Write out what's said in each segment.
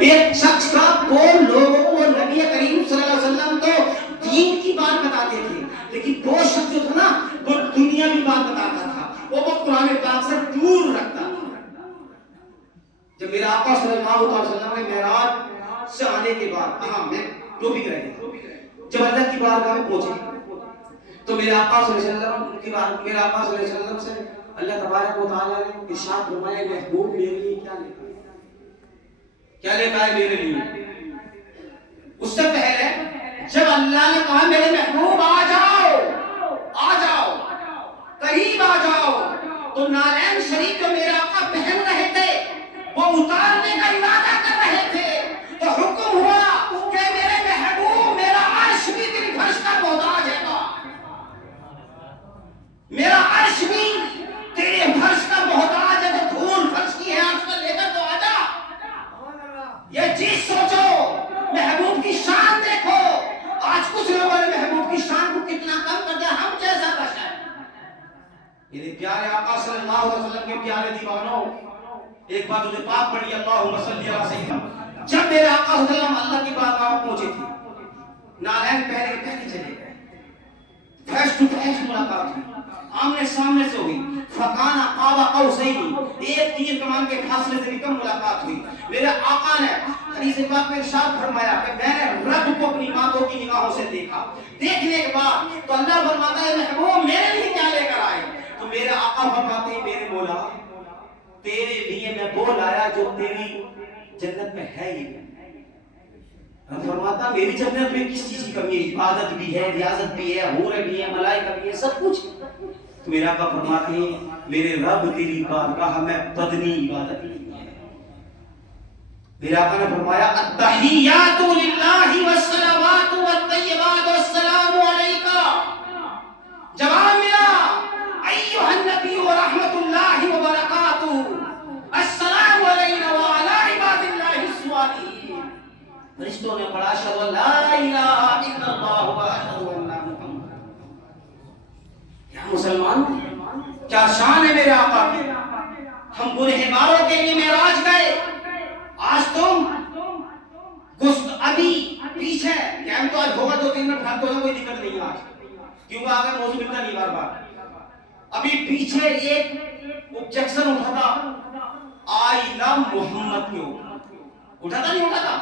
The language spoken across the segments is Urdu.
ایک شخص کا وہ لوگوں کو نبی کریم صلی اللہ علیہ وسلم تو دین کی بات بتاتے تھے، لیکن وہ شخص جو تھا نا وہ دنیاوی بات بتاتا تھا، وہ قرآن پاک سے دور رکھتا تھا۔ جب میرے آقا صلی اللہ علیہ وسلم نے معراج سے آنے کے بعد میں ٹوپی رہے جب اللہ کی بارگاہ میں پہنچے تو میرے آقا صلی اللہ علیہ وسلم کی بات، میرے آقا صلی اللہ علیہ وسلم سے اللہ تبارک و تعالیٰ نے ارشاد فرمایا محبوب میرے لیے کیا لے کر آئے میرے لیے۔ اس سے پہلے جب اللہ نے کہا میرے محبوب آ جاؤ قریب آ جاؤ، تو نالین شریف جو میرے آقا پہن رہے تھے وہ اتارنے کا ارادہ کر رہے تھے، تو حکم ہوا کہ میرے محبوب میرا عرش بھی تیری فرش کا محتاج ہے گا، میرا عرش بھی تیرے فرش کا محتاج ہے، تو دھول فرش کی ہے عرش کا لے کر تو آجا۔ یہ چیز سوچو، محبوب کی شان دیکھو۔ آج کچھ لوگوں نے محبوب کی شان کو کتنا کم کر دیا، ہم جیسا بشر۔ میرے پیارے آقا صلی اللہ علیہ وسلم کے پیارے دیوانوں، ایک بات تجھے پاک پڑھی اللہم صلی علی سیدنا۔ جب میرے آقا صلی اللہ علیہ وسلم اللہ کی بارگاہ میں پہنچے تھے، نالین پہلے چلے گئے، فیس ٹو فیس ملاقات ہوئی، آمنے سامنے سے ہوئی، فکان قاب قوسین، ایک تیر کمان کے فاصلے سے بھی کم ملاقات ہوئی۔ میرے آقا نے حدیث پاک میں ارشاد فرمایا کہ میں نے رب کو اپنی ماتوں کی نگاہوں سے دیکھا، دیکھنے کے بعد تو اللہ فرماتا ہے محبوب میرے لیے کیا لے کر آئے؟ تو میرے آقا فرماتے ہیں میرے مولا تیرے لیے میں وہ لایا جو تیری جنت میں ہے ہی نہیں۔ فرماتا میری جنت میں کس چیز کی کمی ہے؟ عبادت بھی ہے، ریاضت بھی ہے، حور بھی ہے، ملائکہ بھی ہے، سب کچھ۔ تو میرا آقا فرماتے ہیں میرے رب تیری بارگاہ میں بدنی عبادت نہیں ہے۔ میرے آقا نے فرمایا التحیات للہ والصلوات والطیبات والسلام علیکہ۔ جواب ملا ایھا النبی ورحمۃ اللہ وبرکاتہ، السلام علینا وعلی عباد اللہ الصالحین۔ فرشتوں نے پڑھا اشہد ان لا الہ الا اللہ واشہد ان محمد۔ کیا مسلمان، کیا شان ہے میرے آقا کی۔ ہم گنہگاروں کے لیے معراج گئے، آج تم ابھی پیچھے ٹائم تو آج ہوگا 2-3 منٹ بھاگ تو کوئی دقت نہیں ہے آج، کیونکہ آگے موضوع ملتا نہیں بار بار۔ ابھی پیچھے ایک objection اٹھا تھا آئی لو محمد کے اوپر، اٹھا تھا نہیں اٹھا تھا؟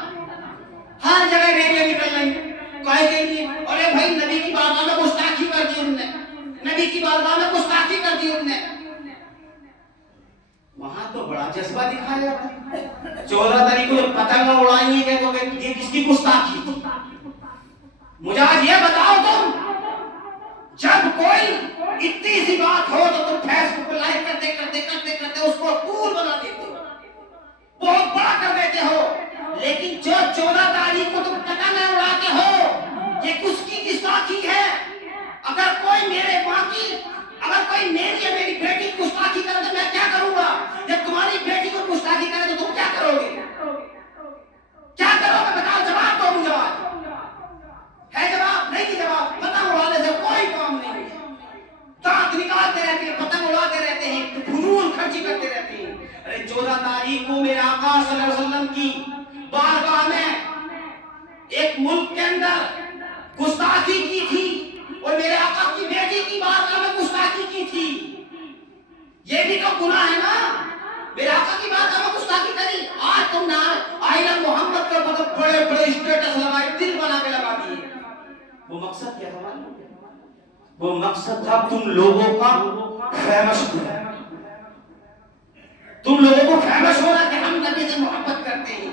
ہر جگہ ریلیاں نکل رہی کہے کے لیے ارے بھائی نبی کی بارگاہ میں گستاخی کر دی انہوں نے، نبی کی بارگاہ میں گستاخی کر دی انہوں نے۔ وہاں تو بڑا جذبہ دکھایا جاتا ہے، 14 تاریخ کو پتنگ اڑائیں گے تو یہ کس کی گستاخی تھی؟ مجھے آج یہ بتاؤ تم، جب کوئی اتنی سی بات ہو تو تم فیس بک پہ لائک کرتے اس کو کول بنا دیتے ہو، بہت بڑا کر دیتے ہو، لیکن جو 14 تاریخ کو تم پتنگ اڑاتے ہو یہ کس کی گستاخی ہے؟ اگر کوئی میرے ماں کی، اگر کوئی میری یا میری بیٹی کو گستاخی کرے تو میں کیا کروں گا؟ جب تمہاری بیٹی کو گستاخی کرے تو تم کیا کرو گے؟ کیا کرو گے بتاؤ، جواب دو مجھے۔ ہے جواب؟ نہیں جواب۔ پتنگ اڑانے سے کوئی کام نہیں، دانت نکالتے رہتے ہیں، پتنگ اڑاتے رہتے ہیں، فضول خرچی کرتے رہتے ہیں۔ ارے 14 تاریخ کو میرے آقا صلی اللہ علیہ وسلم کی بارگاہ میں ایک ملک کے اندر گستاخی کی تھی اور میرے آقا کی بیٹی کی بارگاہ میں گستاخی کی تھی، یہ بھی تو گناہ ہے نا؟ میرے آقا کی بارگاہ میں گستاخی کری، آج تم نے آئینہ محمد کے مطلب بڑے بڑے اسٹیٹس لگائے، دل بنا کے لگا دیے۔ وہ مقصد کیا تھا؟ وہ مقصد تھا تم لوگوں کا فیمس ہونا، تم لوگوں کو فیمس ہونا کہ ہم نبی سے محبت کرتے ہیں۔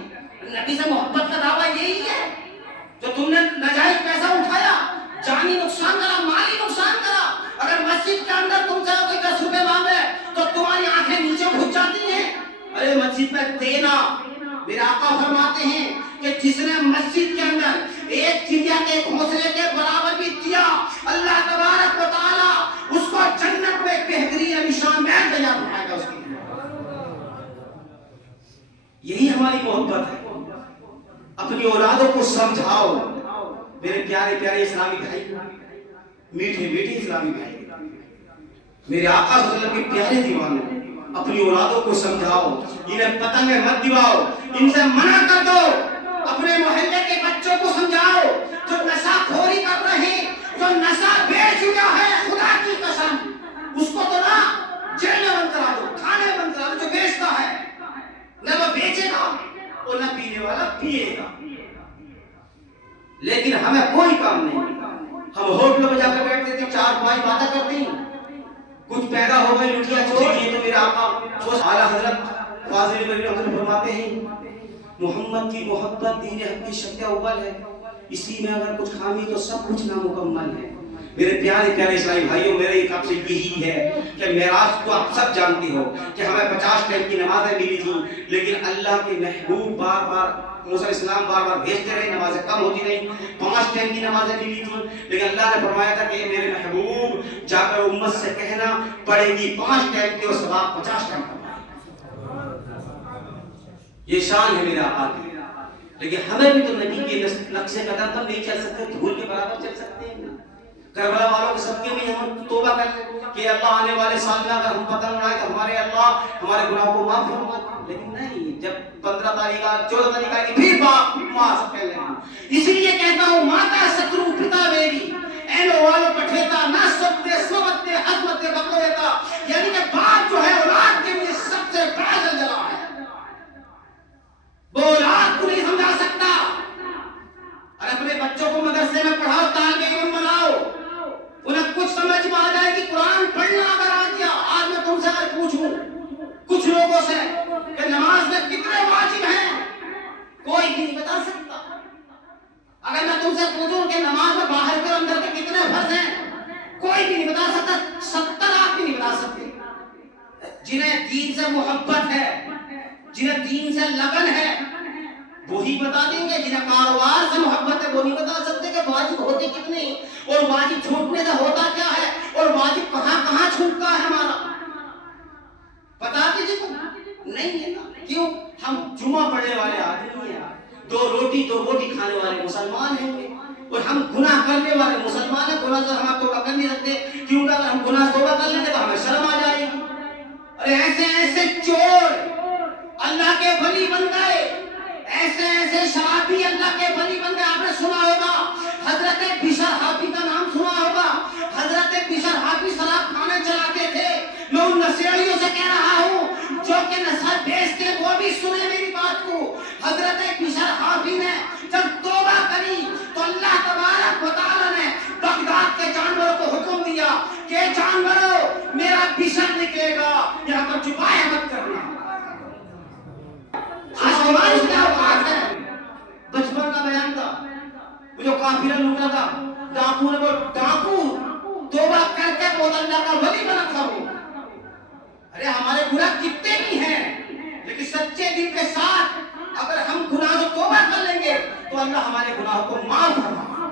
نبی سے محبت کا دعویٰ یہی ہے جو تم نے ناجائز پیسہ اٹھایا، جانی نقصان کرا، مالی نقصان کرا۔ اگر مسجد کے اندر تم سے کوئی 10 روپے مانگے تو تمہاری آنکھیں نیچے گھس جاتی ہیں، ارے مسجد میں دینا۔ میرے آقا فرماتے ہیں کہ جس نے مسجد کے اندر ایک چڑیا کے گھونسلے کے برابر بھی دیا، اللہ تبارک و تعالی اس کو جنت میں بہترین نشان میں تیار بنائے گا اس کے لیے۔ یہی ہماری محبت ہے۔ اپنی اولادوں کو سمجھاؤ میرے پیارے پیارے اسلامی بھائی، میٹھے میٹھے اسلامی بھائی، میرے آقا صلی اللہ علیہ وسلم کے پیارے دیوانوں، اپنی اولادوں کو سمجھاؤ، انہیں پتنگیں مت دلاؤ، ان سے منع کر دو والا پیے گا، لیکن ہمیں کوئی کام نہیں. ہم ہوٹلوں میں جا کر بیٹھتے تھے، چار پانچ باتیں کرتے ہیں، کچھ پیدا ہو گئی لٹیا چوری کی تو میرا آقا اعلیٰ حضرت فاضل بریلوی رحمۃ اللہ فرماتے ہیں محمد کی محبت دین حق کی شرط اول ہے، اسی میں اگر کچھ خامی تو سب کچھ نامکمل ہے. میرے پیارے پیارے اسلامی بھائیوں، میرے ایک آپ سے یہی ہے کہ معراج کو آپ سب جانتے ہو کہ ہمیں 50 ٹائم کی نمازیں ملی تھیں، لیکن اللہ کے محبوب بار بار موسیٰ علیہ السلام بار بار بھیجتے رہے، نمازیں کم ہوتی رہیں. 5 ٹائم کی نمازیں ملی تھیں، لیکن اللہ نے فرمایا تھا کہ میرے محبوب جا کر امت سے کہنا پڑے گی 5 ٹائم کے اور ثواب 50 ٹائم کا. یہ شان ہے میرے آقا کی. لیکن ہمیں بھی تو نبی کے نقش قدم پر نہیں چل سکتے، دھول کے برابر چل سکتے ہیں. کربلا والوں کے صدقے میں ہم توبہ کر لیں کہ اللہ آنے والے سال میں اگر ہم پتنگ اڑائیں تو ہمارے اللہ ہمارے گناہوں کو معاف فرما. لیکن نہیں، جب 15 تاریخ 14 تاریخ آئے گی پھر معاف کر لیں. اسی لیے کہتا ہوں ماتا سترو پتا میری اینو والو پٹھیتا نہ سبتے سوبتے حضمت بکویتا، یعنی کہ باپ جو ہے اولاد کے لیے سب سے بڑا زلزلہ ہے. وہ اولاد کو نہیں سمجھا سکتا. اور اپنے بچوں کو مدرسے میں پڑھاؤ، طالب علم بناؤ، انہیں کچھ سمجھ میں آ جائے کہ قرآن پڑھنا اگر آ گیا. آج میں تم سے اگر پوچھوں کچھ لوگوں سے کہ نماز میں کتنے واجب ہیں، کوئی بھی نہیں بتا سکتا. اگر میں تم سے پوچھوں کہ نماز میں باہر کے اندر کے کتنے فرض ہیں، کوئی بھی نہیں بتا سکتا. 70 آپ بھی نہیں بتا سکتے. جنہیں دین سے محبت ہے، جنہیں دین سے لگن ہے، وہی بتا دیں گے. جنہیں کاروبار سے محبت ہے وہ نہیں بتا سکتے کہ واجب ہوتے کتنے اور واجب چھوٹنے سے ہوتا کیا ہے اور واجب کہاں کہاں چھوٹتا ہے. ہمارا بتا دیجیے کو نہیں ہے نا. کیوں؟ ہم جمعہ پڑھنے والے آدمی ہیں، 2 روٹی کھانے والے مسلمان ہیں، اور ہم گناہ کرنے والے مسلمان ہیں. گناہ سے ہم توبہ کر نہیں سکتے، کیونکہ اگر ہم گناہ توبہ کر لیں گے تو ہمیں شرم آ جائے گی. اور ایسے ایسے چور اللہ کے ولی بن گئے، ایسے ایسے شرابی اللہ کے ولی بن گئے. آپ نے سنا ہوگا حضرت بشر حافی کا نام سنا ہوگا. حضرت بشر حافی شراب کھانے چلاتے تھے. میں ان نشیڑیوں سے کہہ رہا ہوں جو کہ نشہ بیچتے وہ بھی سنے میری بات کو. حضرت بشر حافی نے جب توبہ کری تو اللہ تبارک و تعالی نے بغداد کے جانوروں کو حکم دیا کہ جانوروں میرا بشر نکلے گا، یہاں پر چھپائے مت کرنا. آسمان کیا اوقات ہے. بچپن کا بیان تھا، وہ جو قافلہ لوٹا تھا، ڈاکو نے وہ ڈاکو توبہ کر کے بہت اللہ کا ولی بنا تھا. وہ ارے ہمارے گناہ کتنے بھی ہیں، لیکن سچے دل کے ساتھ اگر ہم گناہ کو توبہ کر لیں گے تو اللہ ہمارے گناہوں کو معاف فرمائے.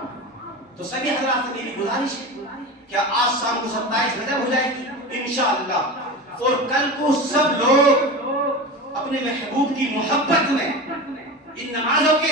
تو سبھی حضرات سے میری گزارش ہے کیا آج شام کو 27 رجب ہو جائے گی انشاءاللہ، اور کل کو سب لوگ اپنے محبوب کی محبت میں ان نمازوں کے